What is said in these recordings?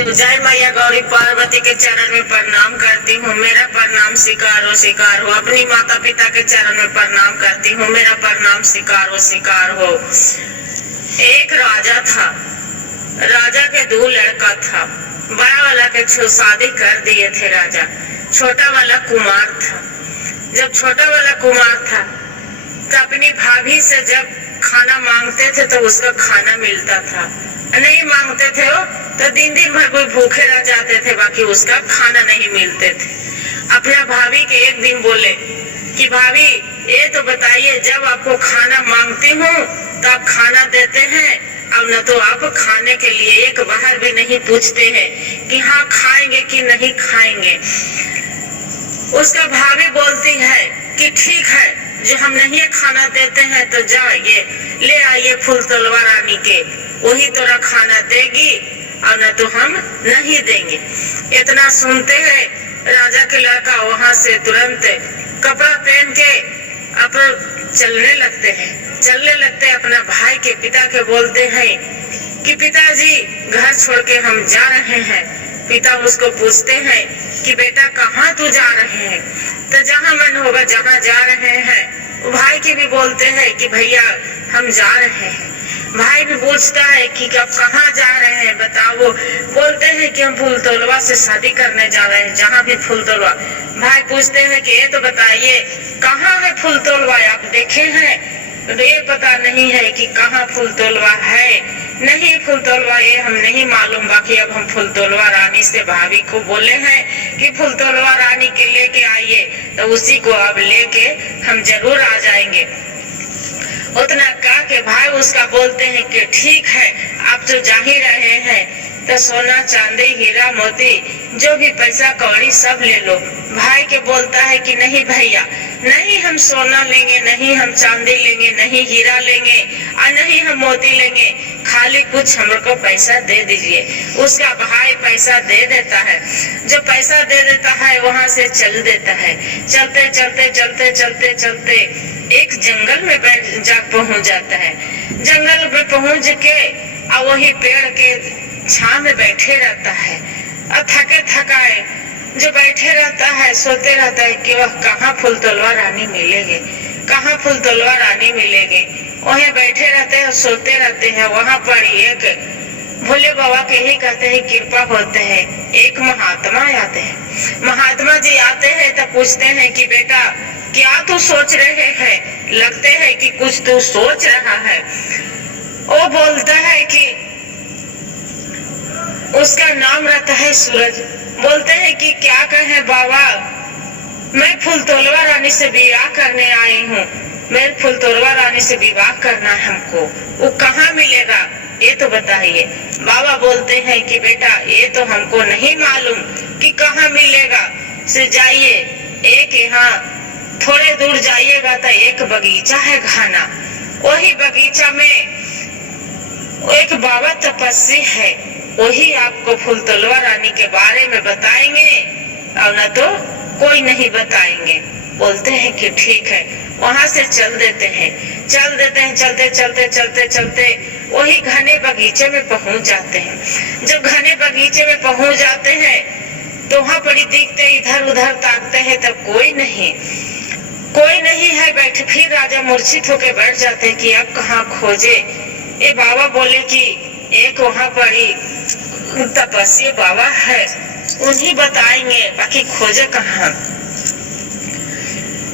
जय मैया गौरी पार्वती के चरण में प्रणाम करती हूँ। मेरा प्रणाम स्वीकार हो। अपनी माता पिता के चरण में प्रणाम करती हूँ। मेरा प्रणाम स्वीकार हो। एक राजा था। राजा के 2 लड़का था। बड़ा वाला के शादी कर दिए थे राजा। छोटा वाला कुमार था। जब छोटा वाला कुमार था तो अपनी भाभी से जब खाना मांगते थे तो उसका खाना मिलता था। नहीं मांगते थे वो तो दिन भर कोई भूखे रह जाते थे, बाकी उसका खाना नहीं मिलते थे। अपना भाभी के एक दिन बोले कि भाभी ये तो बताइए, जब आपको खाना मांगती हूँ तो आप खाना देते हैं, अब न तो आप खाने के लिए एक बार भी नहीं पूछते हैं कि हाँ खाएंगे कि नहीं खाएंगे। उसका भाभी बोलती है कि ठीक है, जो हम नहीं खाना देते हैं तो जाइए ले आइए फूल तलवा रानी के, वही तोरा खाना देगी और न तो हम नहीं देंगे। इतना सुनते हैं राजा के लड़का वहां से तुरंत कपड़ा पहन के अब चलने लगते अपना भाई के पिता के बोलते हैं कि पिताजी घर छोड़ के हम जा रहे हैं। पिता उसको पूछते हैं कि बेटा कहाँ तू जा रहे हैं? तो जहाँ मन होगा जहाँ जा रहे हैं। भाई के भी बोलते हैं कि भैया हम जा रहे हैं। भाई भी पूछता है कि अब कहाँ जा रहे हैं बताओ। बोलते हैं कि हम फूल तोलवा से शादी करने जा रहे हैं। जहाँ भी फूल तोलवा। भाई पूछते हैं कि ये तो बताइए कहाँ है फूल तोलवा, आप देखे हैं? तो ये पता नहीं है कि कहाँ फूल तोलवा है। नहीं फूल तोलवा ये हम नहीं मालूम, बाकी अब हम फूल तोलवा रानी से भाभी को बोले हैं कि फूल तोलवा रानी के लेके आइए, तो उसी को अब लेके हम जरूर आ जाएंगे। उतना कह के भाई उसका बोलते हैं कि ठीक है, आप तो जा ही रहे हैं तो सोना चांदी हीरा मोती जो भी पैसा कौड़ी सब ले लो। भाई के बोलता है कि नहीं भैया, नहीं हम सोना लेंगे, नहीं हम चांदी लेंगे, नहीं हीरा लेंगे और नहीं हम मोती लेंगे, खाली कुछ हमको पैसा दे दीजिए। उसका भाई पैसा दे देता है। जो पैसा दे देता है वहाँ से चल देता है। चलते एक जंगल में जा पहुँच जाता है। जंगल में पहुँच के और वही पेड़ के छांव में बैठे रहता है और थकाए जो बैठे रहता है सोते रहता है कि वह कहाँ फूल तलवा रानी मिलेंगे, कहाँ फूल तलवा रानी मिलेंगे। वहीं बैठे रहते हैं सोते रहते हैं। वहाँ पर एक भोले बाबा के ही कहते हैं कृपा होते हैं। एक महात्मा आते हैं। महात्मा जी आते हैं तो पूछते हैं कि बेटा क्या तू सोच रहे हैं? लगते है कि कुछ तू सोच रहा है। वो बोलता है कि उसका नाम रहता है सूरज। बोलते हैं कि क्या कहे बाबा, मैं फूल तोलवा रानी से विवाह करने आई हूँ। मैं फूल तोलवा रानी से विवाह करना है हमको, वो कहाँ मिलेगा ये तो बताइए। बाबा बोलते हैं कि बेटा ये तो हमको नहीं मालूम कि कहाँ मिलेगा, से जाइए एक यहाँ थोड़े दूर जाइएगा तो एक बगीचा है घना। वही बगीचा में एक बाबा तपस्वी है, वही आपको फूल तलवा रानी के बारे में बताएंगे और न तो कोई नहीं बताएंगे। बोलते हैं कि ठीक है। वहां से चल देते हैं। चलते वही घने बगीचे में पहुंच जाते हैं। जब घने बगीचे में पहुंच जाते हैं तो वहां पर दिखते इधर उधर ताकते हैं तब कोई नहीं है। बैठे फिर राजा मूर्छित होकर बैठ जाते हैं कि अब कहाँ खोजे। ये बाबा बोले कि एक वहां पर ही तपस्वी बाबा है, उन्हीं बताएंगे, बाकी खोजे कहाँ।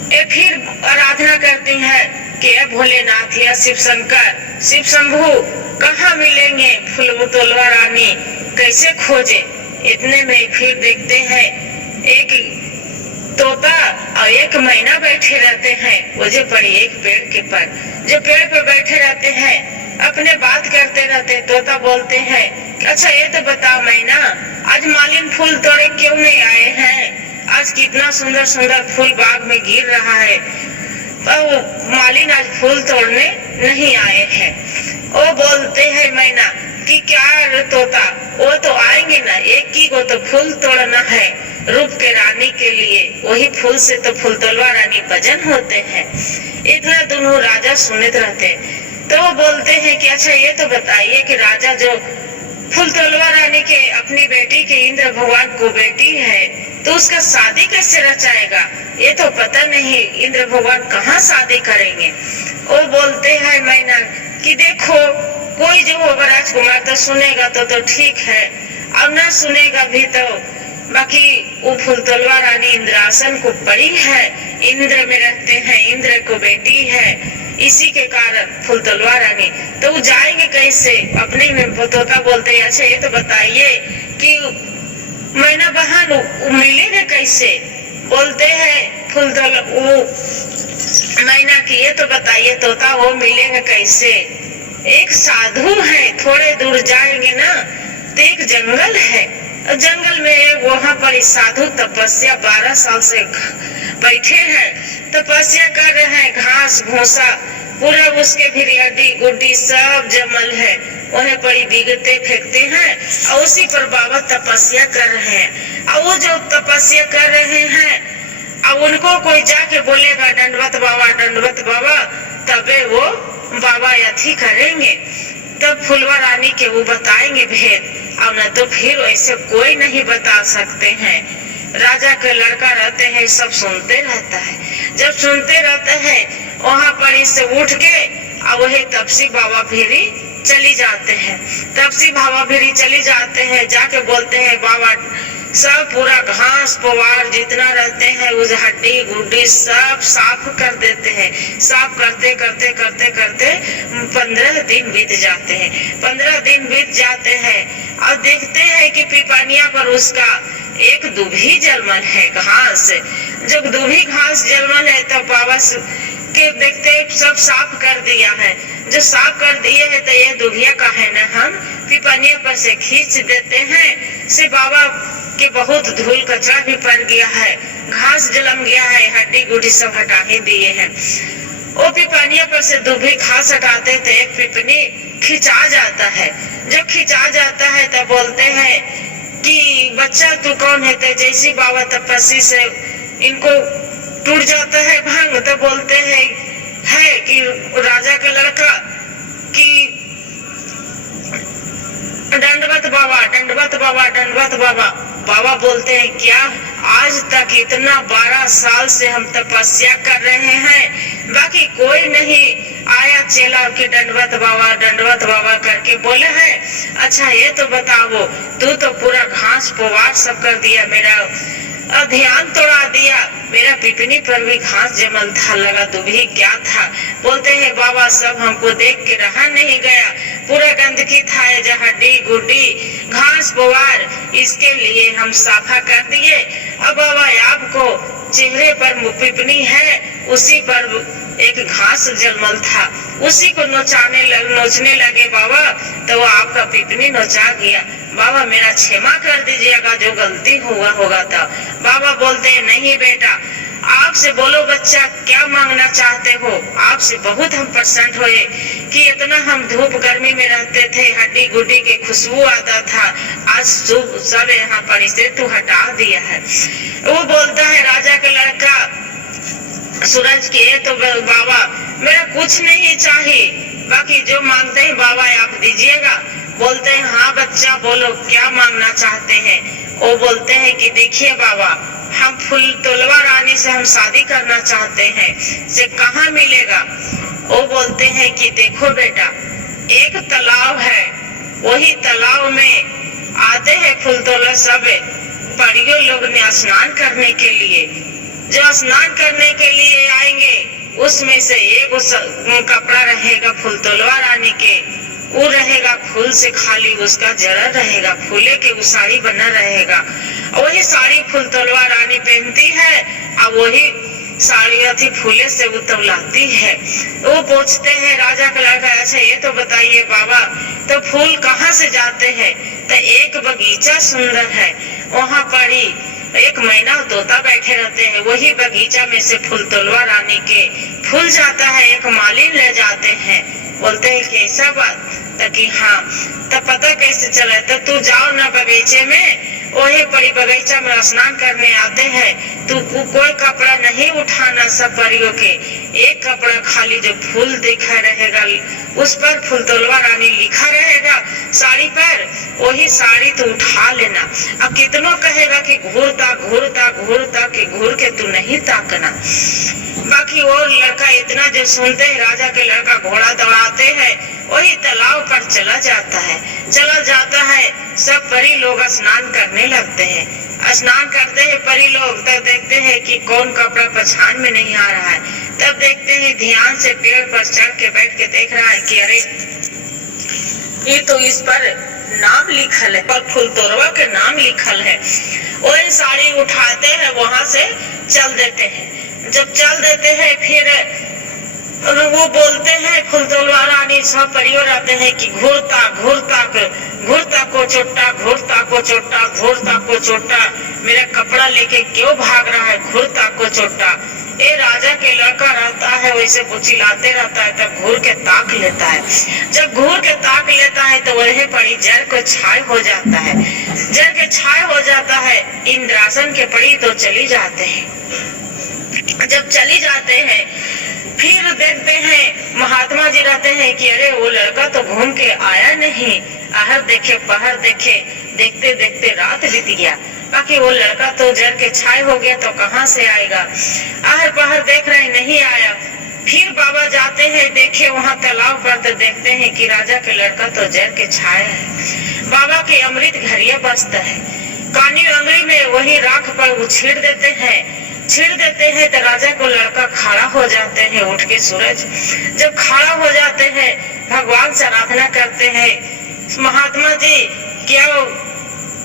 ये फिर आराधना करती है कि भोलेनाथ या शिव शंकर, शिव शंभू कहाँ मिलेंगे फूल तोलवा रानी, कैसे खोजे। इतने में फिर देखते हैं एक तोता और एक मैना बैठे रहते हैं वजह पर एक पेड़ के पर। जो पेड़ पर बैठे रहते हैं अपने बात करते रहते। तोता बोलते हैं अच्छा ये तो बता मैना, आज मालिन फूल तोड़े क्यों नहीं आए हैं? आज कितना सुंदर सुंदर फूल बाग में गिर रहा है, तो मालिन आज फूल तोड़ने नहीं आए हैं। वो बोलते हैं मैना कि क्या तोता, वो तो आएंगे ना, एक ही को तो फूल तोड़ना है रूप के रानी के लिए, वही फूल से तो फूल तलवा रानी भजन होते हैं। इतना दोनों राजा सुनित रहते। तो वो बोलते हैं कि अच्छा ये तो बताइए कि राजा जो फूलतोलवा रानी के अपनी बेटी के इंद्र भगवान को बेटी है तो उसका शादी कैसे रचाएगा, ये तो पता नहीं इंद्र भगवान कहाँ शादी करेंगे। वो बोलते हैं मैना कि देखो कोई जो होगा राजकुमार तो सुनेगा तो ठीक है, अब ना सुनेगा भी तो बाकी वो फूलतोलवा रानी इंद्रासन को पड़ी है, इंद्र में रहते हैं, इंद्र को बेटी है, इसी के कारण फूलतोलवा रानी तो वो जाएंगे कैसे। अपने में तोता बोलते हैं अच्छा ये तो बताइए कि मैना बहन मिलेंगे कैसे। बोलते हैं फूलतोलवा वो मैना की ये तो बताइए तोता वो मिलेंगे कैसे। एक साधु है, थोड़े दूर जाएंगे ना तो एक जंगल है, जंगल में वहाँ पर साधु तपस्या 12 साल से बैठे हैं, तपस्या कर रहे हैं, घास भूसा पूरा उसके भी हड्डी गुड्डी सब जमल है, वहीं पर बिगते फेंकते हैं और उसी पर बाबा तपस्या कर रहे हैं। और वो जो तपस्या कर रहे हैं अब उनको कोई जाके बोलेगा दंडवत बाबा तबे वो बाबा यथी करेंगे, तब फुलवा रानी के वो बताएंगे भेद, और न तो फिर ऐसे कोई नहीं बता सकते हैं। राजा के लड़का रहते हैं सब सुनते रहता है, जब सुनते रहते हैं वहाँ पर इससे उठ के और वही तपसी बाबा भिरी चली जाते हैं, तपसी बाबा भिरी चली जाते हैं, जाके बोलते हैं बाबा सब पूरा घास पवार जितना रहते हैं उस हड्डी गुड्डी सब साफ कर देते हैं। साफ करते करते करते करते 15 दिन बीत जाते हैं। 15 दिन बीत जाते हैं और देखते हैं कि पिपानिया पर उसका एक दुभी जलमल है घास। जब दुभी घास जलमल है तब बाबा के देखते सब साफ कर दिया है, जो साफ कर दिए है तो ये दुभिया का है न हम पिपानिया पर से खींच देते हैं। से बाबा के बहुत धूल कचरा भी पड़ गया है, घास जलम गया है, हड्डी गुड्डी सब हटा ही दिए हैं। वो पिपानिया पर से दुभी घास हटाते थे, एक पिपनी खिंचा जाता है। जब खिंचा जाता है तब बोलते हैं कि बच्चा तू कौन है, तो जैसी बाबा तपस्वी से इनको टूट जाता है भंग, तो बोलते हैं है कि राजा का लड़का कि दंडवत बाबा दंडवत बाबा दंडवत बाबा। बाबा बोलते हैं क्या आज तक इतना 12 साल से हम तपस्या कर रहे हैं, बाकी कोई नहीं आया चेला के दंडवत बाबा करके बोले है। अच्छा ये तो बताओ तू तो पूरा घास पुवार सब कर दिया, मेरा ध्यान तोड़ा दिया, मेरा पिपनी पर भी घास जमल था, लगा दुभी क्या था। बोलते हैं बाबा सब हमको देख के रहा नहीं गया, पूरा गंदगी था, हड्डी गुड्डी घास पुवार इसके लिए हम साफा कर दिए। अब बाबा आपको चेहरे पर पिपनी है, उसी पर एक घास जलमल था, उसी को नोचने लगे बाबा, तो वो आपका पिपनी नोचा गया। बाबा मेरा क्षमा कर दीजिएगा जो गलती हुआ होगा था। बाबा बोलते हैं नहीं बेटा, आपसे बोलो बच्चा क्या मांगना चाहते हो। आपसे बहुत हम प्रसन्न हुए कि इतना हम धूप गर्मी में रहते थे, हड्डी गुड्डी के खुशबू आता था, आज सब यहाँ पर इसे तू हटा दिया है। वो बोलता है राजा का लड़का सूरज के तो बाबा मेरा कुछ नहीं चाहिए, बाकी जो मांगते हैं बाबा आप दीजिएगा। बोलते हैं हाँ बच्चा बोलो क्या मांगना चाहते हैं। वो बोलते हैं कि देखिए बाबा हम फूलतोलवा रानी से हम शादी करना चाहते हैं, से कहाँ मिलेगा। वो बोलते हैं कि देखो बेटा एक तालाब है, वही तालाब में आते हैं फूलतोलवा सब परियों लोग ने स्नान करने के लिए। जो स्नान करने के लिए आएंगे उसमें से एक कपड़ा रहेगा फूलतोलवा रानी के, वो रहेगा फूल से खाली, उसका जरा रहेगा, फूले के वो साड़ी बना रहेगा। वही साड़ी फूलतोलवा रानी पहनती है और वही साड़ी अथी फूले से वो तौलाती है। वो पूछते हैं राजा का लड़का अच्छा ये तो बताइए बाबा तो फूल कहाँ से जाते हैं। तो एक बगीचा सुंदर है, वहाँ पर ही एक मैना तोता बैठे रहते हैं, वही बगीचा में से फूलतोलवा रानी के फूल जाता है, एक मालिन ले जाते हैं। बोलते हैं कैसा बात, ताकि हाँ तब पता कैसे चला। तो तू जाओ ना बगीचे में, वही परी बगीचा में स्नान करने आते हैं। तू कोई कपड़ा नहीं उठाना सब परियों के, एक कपड़ा खाली जो फूल दिखा रहेगा उस पर फुलतोलवा रानी लिखा रहेगा साड़ी पर, वही साड़ी तू उठा लेना। अब कितनों कहेगा कि घूरता घूरता घूरता कि घूर के तू नहीं ताकना। बाकी वो लड़का इतना जो सुनते ही राजा के लड़का घोड़ा दौड़ाते हैं, वही तालाब पर चला जाता है। सब परी लोग स्नान करने लगते हैं। स्नान करते हैं परी लोग, तब देखते हैं कि कौन कपड़ा पहचान में नहीं आ रहा है। तब देखते हैं ध्यान से पेड़ पर चढ़ के बैठ के देख रहा है कि अरे ये तो इस पर नाम लिखल है, पर फुलतोरवा के नाम लिखल है। वही साड़ी उठाते हैं, वहां से चल देते हैं। जब चल देते हैं फिर वो बोलते हैं फुलतोलवा रानी सब परिवार आते हैं कि घूरता घूरता घूरता को चोटा, घूरता को चोटा, घूरता को चोटा, मेरा कपड़ा लेके क्यों भाग रहा है, घूरता को चोटा। ये राजा के लड़का रहता है, वैसे वो चिल्लाते रहता है। तब घूर के ताक लेता है। जब घूर के ताक लेता है तो वही परी जर को छाय हो जाता है। जर के छाय हो जाता है, इंद्रासन के परी तो चली जाते हैं। जब चली जाते हैं फिर देखते हैं महात्मा जी रहते हैं कि अरे वो लड़का तो घूम के आया नहीं। आहर देखे पहर देखे, देखते देखते रात बीत गया। बाकी वो लड़का तो जर के छाय हो गया, तो कहाँ से आएगा। आहर पहर देख रहे नहीं आया। फिर बाबा जाते हैं, देखे वहाँ तालाब पर, तो देखते हैं कि राजा के लड़का तो जर के छाय है। बाबा के अमृत घरिया बसता है, कानी अंगली में वही राख पर वो छीड़ देते हैं तो राजा को लड़का खड़ा हो जाते हैं। उठ के सूरज जब खड़ा हो जाते हैं, भगवान से आराधना करते हैं, महात्मा जी क्या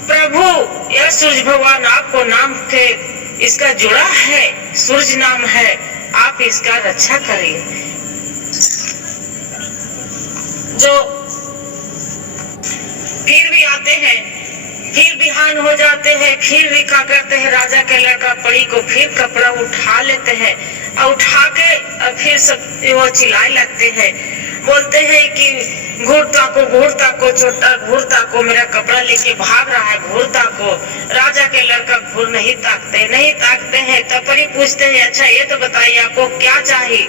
प्रभु यह सूरज भगवान आपको नाम के इसका जुड़ा है, सूरज नाम है, आप इसका रक्षा करिए। जो फिर भी आते हैं, फिर बिहान हो जाते हैं, फिर भी क्या करते हैं, राजा के लड़का परी को फिर कपड़ा उठा लेते हैं और उठा के फिर सब वो चिल्लाए लगते हैं। बोलते हैं कि घूरता को चोटा, घूरता को मेरा कपड़ा लेके भाग रहा है, घूरता को। राजा के लड़का घूर नहीं ताकते हैं। तब परी पूछते हैं अच्छा ये तो बताइए आपको क्या चाहिए,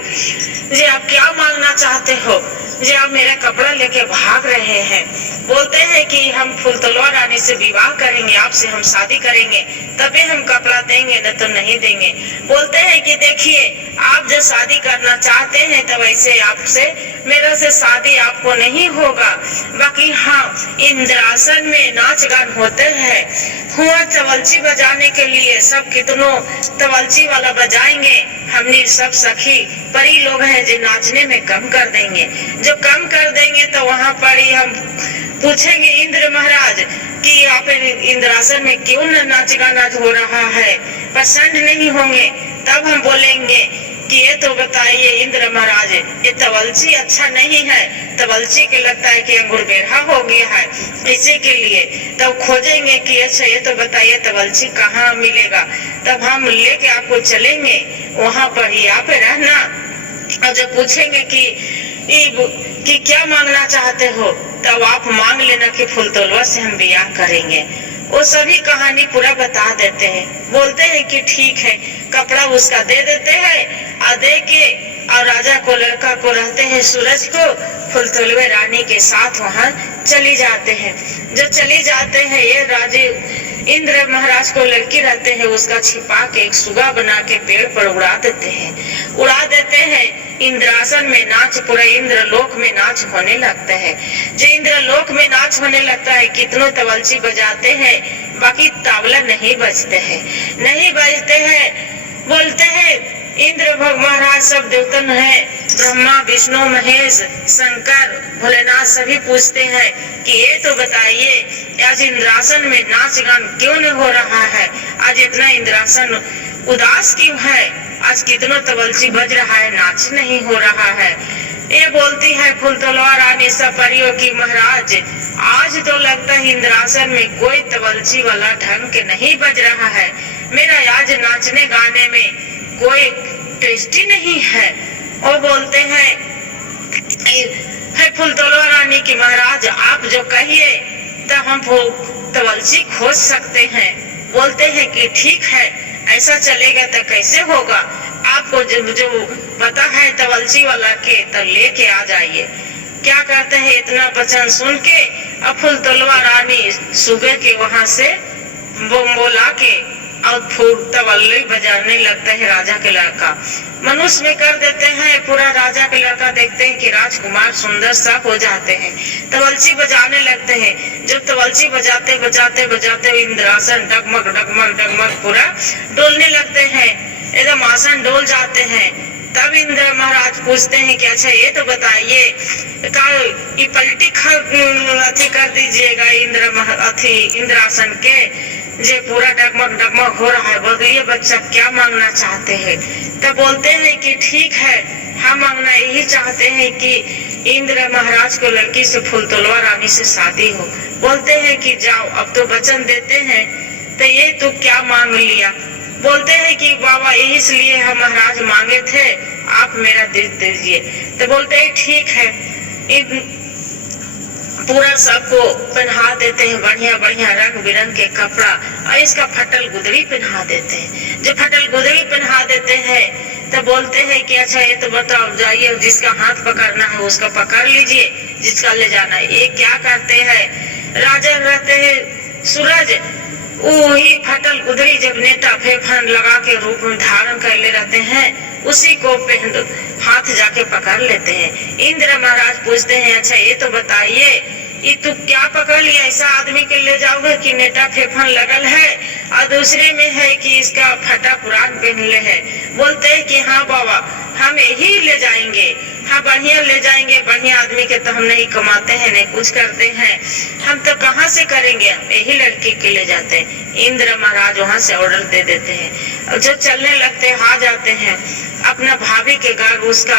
जी आप क्या मांगना चाहते हो, जी आप मेरा कपड़ा लेके भाग रहे हैं। बोलते हैं कि हम फुलतोलवा रानी से विवाह करेंगे, आपसे हम शादी करेंगे, तभी हम कपड़ा देंगे, न तो नहीं देंगे। बोलते हैं कि देखिए आप जो शादी करना चाहते हैं तो वैसे आपसे मेरा से शादी आपको नहीं होगा। बाकी हाँ इंद्रासन में नाच गान होते हैं, हुआ तवलची बजाने के लिए सब कितनों तवलची वाला बजाएंगे। हमने सब सखी परी लोग हैं जो नाचने में कम कर देंगे। जो कम कर देंगे तो वहाँ पर ही हम पूछेंगे इंद्र महाराज कि आप इंद्रासन में क्यों नाच गाना हो रहा है, प्रसन्न नहीं होंगे। तब हम बोलेंगे कि ये तो बताइए इंद्र महाराज ये तवलची अच्छा नहीं है, तवलची के लगता है कि अंगूर बेरहा हो गया है, इसी के लिए। तब खोजेंगे कि अच्छा ये तो बताइए तवलची कहाँ मिलेगा। तब हम लेके आपको चलेंगे, वहाँ पर ही आप रहना। और जब पूछेंगे कि क्या मांगना चाहते हो, तब आप मांग लेना कि फुलतोलवा से हम ब्याह करेंगे। वो सभी कहानी पूरा बता देते हैं। बोलते हैं कि ठीक है, कपड़ा उसका दे देते हैं और दे के और राजा को लड़का को रहते हैं सूरज को फुलतोलवे रानी के साथ वहाँ चली जाते हैं। जब चली जाते हैं ये राजे इंद्र महाराज को लड़की रहते हैं, उसका छिपा के एक सुगा बना के पेड़ पर उड़ा देते हैं। इंद्रासन में नाच पूरा इंद्रलोक में नाच होने लगता है। जो इंद्रलोक में नाच होने लगता है, कितनों तवलची बजाते हैं, बाकी तबला नहीं बजते हैं। बोलते हैं इंद्र महाराज सब देवतन है, ब्रह्मा विष्णु महेश शंकर भोलेनाथ सभी पूछते हैं कि ये तो बताइए आज इंद्रासन में नाच गान क्यों नहीं हो रहा है, आज इतना इंद्रासन उदास क्यों है, आज कितनों तवलची बज रहा है, नाच नहीं हो रहा है। ये बोलती है फुलतोलवा रानी सब परियों की महाराज आज तो लगता है इंद्रासन में कोई तवलची वाला ढंग के नहीं बज रहा है, मेरा आज नाचने गाने में कोई टेस्टी नहीं है। और बोलते हैं फुलतोलवा रानी की महाराज आप जो कहिए तो हम तवलची खोज सकते हैं। बोलते हैं कि ठीक है, ऐसा चलेगा तो कैसे होगा, आपको जो पता है तवलची वाला के तो लेके आ जाइए। क्या करते हैं, इतना वचन सुन के अब फुलतोलवा रानी सुबह के वहां से बोला के और तवल्ली बजाने लगता है राजा के लड़का। मनुष्य में कर देते हैं, पूरा राजा के लड़का देखते हैं कि राजकुमार सुंदर सा हो जाते हैं, तवलची बजाने लगते हैं। जब तवलची बजाते बजाते बजाते इंद्रासन डगमग डगमग डगमग पूरा डोलने लगते हैं, एकदम आसन डोल जाते हैं। तब इंद्र महाराज पूछते हैं कि अच्छा ये तो बताइए, पलटी अथी कर दीजिएगा इंद्रासन के, जे पूरा डगमग डगमग हो रहा है, बोलिए बच्चा क्या मांगना चाहते हैं। तब बोलते हैं कि ठीक है, हम मांगना यही चाहते हैं कि इंद्र महाराज को लड़की से फुलतोलवा रानी से शादी हो। बोलते हैं कि जाओ, अब तो वचन देते हैं, तो ये तो क्या मांग लिया। बोलते हैं कि बाबा यही इसलिए हम महाराज मांगे थे, आप मेरा दे दीजिए। तो बोलते हैं ठीक है, पूरा सबको पहना देते हैं बढ़िया बढ़िया रंग बिरंग के कपड़ा, और इसका फटल गुदड़ी पहना देते हैं। जब फटल गुदड़ी पहना देते हैं तो बोलते हैं कि अच्छा ये तो बताओ, जाइए जिसका हाथ पकड़ना है उसका पकड़ लीजिए, जिसका ले जाना है। ये क्या करते हैं, राजा रहते हैं सूरज, वही फटल गुदड़ी जब नेता फेफन लगा के रूप में धारण कर ले रहते हैं, उसी को पहन हाथ जाके पकड़ लेते हैं। इंद्र महाराज पूछते हैं अच्छा ये तो बताइए, ये तू क्या पकड़ लिया, ऐसा आदमी के ले जाओगे कि नेटा फेफन लगल है, और दूसरे में है कि इसका फटा पुरान पहन ले है। बोलते हैं कि हाँ बाबा हम यही ले जाएंगे, हाँ बढ़िया ले जाएंगे, बढ़िया आदमी के तो हम नहीं कमाते हैं नहीं कुछ करते हैं, हम तो कहाँ से करेंगे, यही लड़की के ले जाते हैं। इंद्र महाराज वहाँ से ऑर्डर दे देते हैं, और जब चलने लगते आ जाते हैं अपना भाभी के घर, उसका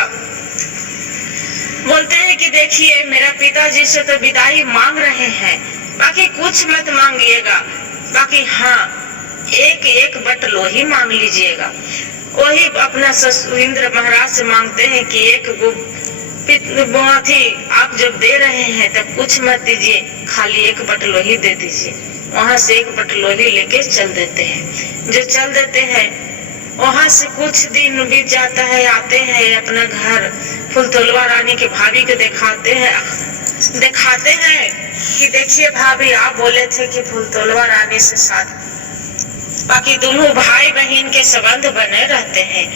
बोलते हैं कि देखिए मेरा पिताजी से तो विदाई मांग रहे हैं, बाकी कुछ मत मांगिएगा, बाकी हाँ एक एक बट लोही मांग लीजिएगा। वही अपना इंद्र महाराज से मांगते हैं कि एक थी आप जब दे रहे हैं तब कुछ मत दीजिए, खाली एक बट लोही दे दीजिए। वहां से एक बट लोही लेके चल देते हैं। जो चल देते हैं वहां से कुछ दिन बीत जाता है, आते हैं अपना घर, फुलतोलवा रानी के भाभी को दिखाते हैं कि देखिए भाभी आप बोले थे कि फुलतोलवा रानी से शादी, बाकी दोनों भाई बहन के संबंध बने रहते हैं।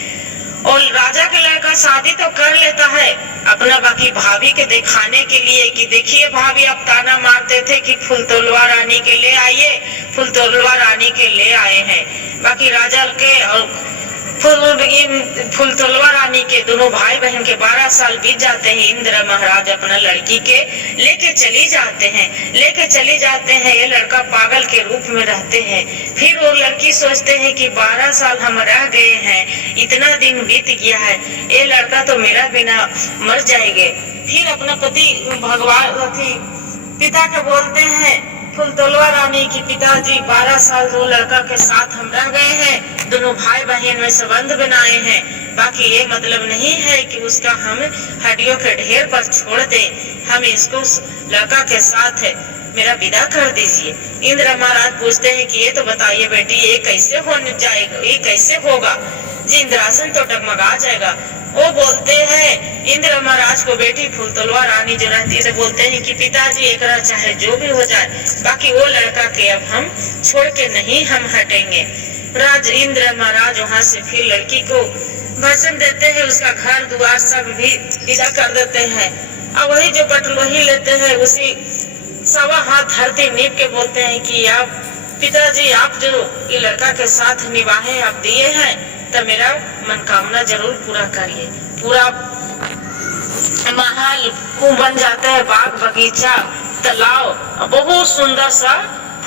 और राजा के लड़का शादी तो कर लेता है अपना, बाकी भाभी के दिखाने के लिए कि देखिए भाभी आप ताना मारते थे कि फुलतोलवा रानी के ले आइए, फुलतोलवा रानी के ले आए हैं। बाकी राजा के और फुलतोलवा रानी के दोनों भाई बहन के 12 साल बीत जाते हैं। इंद्र महाराज अपना लड़की के लेके चली जाते हैं। ये लड़का पागल के रूप में रहते हैं। फिर वो लड़की सोचते हैं कि 12 साल हम रह गए हैं, इतना दिन बीत गया है, ये लड़का तो मेरा बिना मर जाएंगे। फिर अपना पति भगवान पिता के बोलते हैं फुलतोलवा रानी की पिताजी 12 साल जो लड़का के साथ हम रह गए हैं, दोनों भाई बहन में संबंध बनाए हैं, बाकी ये मतलब नहीं है कि उसका हम हड्डियों के ढेर पर छोड़ दें, हम इसको लड़का के साथ मेरा विदा कर दीजिए। इंद्र महाराज पूछते हैं कि ये तो बताइए बेटी ये कैसे होने जाएगा, ये कैसे होगा जी, इंद्रासन तो डगमगा जाएगा। वो बोलते हैं इंद्र महाराज को बेटी फुलतोलवा रानी जो रहती है बोलते हैं कि पिताजी एक चाहे जो भी हो जाए, बाकी वो लड़का के अब हम छोड़ के नहीं हम हटेंगे। राज इंद्र महाराज वहाँ से फिर लड़की को वचन देते हैं, उसका घर द्वार सब भी विदा कर देते हैं। और वही जो बटलोही लेते हैं उसी 1.25 हाथ धरती नीप के बोलते हैं कि आप पिताजी आप जो ये लड़का के साथ निभाए आप दिए हैं तो मेरा मनोकामना जरूर पूरा करिए। पूरा महल बन जाता है, बाग बगीचा तालाब बहुत सुंदर सा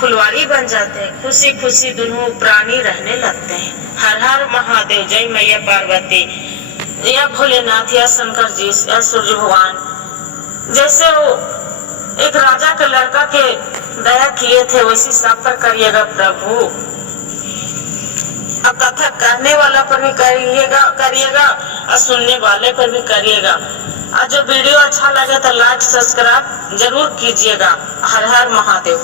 फुलवारी बन जाते हैं। खुशी खुशी दोनों प्राणी रहने लगते हैं। हर हर महादेव, जय मैया पार्वती, या भोलेनाथ, या शंकर जी, या सूर्य भगवान। जैसे वो एक राजा के लड़का के दया किए थे वैसी सब पर करिएगा प्रभु। अब कथा कहने वाला पर भी करिएगा और सुनने वाले पर भी करिएगा। और जो वीडियो अच्छा लगे तो लाइक सब्सक्राइब जरूर कीजिएगा। हर हर महादेव।